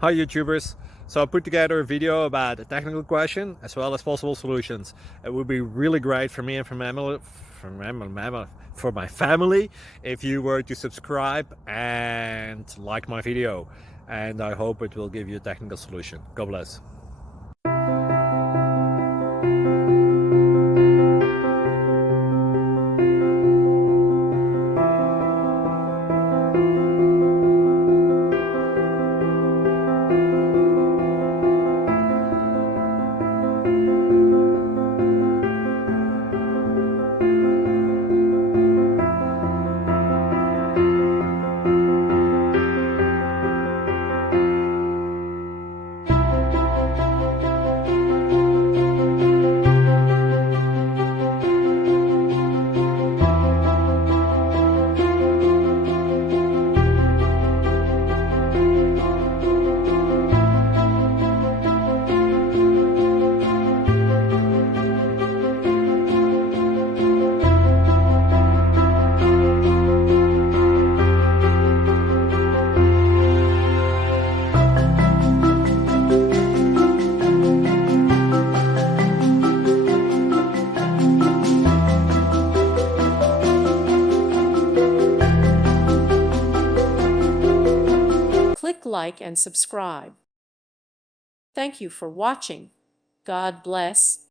Hi YouTubers! So I put together a video about a technical question as well as possible solutions. It would be really great for me and for my family if you were to subscribe and like my video, and I hope it will give you a technical solution. God bless. Click like and subscribe. Thank you for watching. God bless.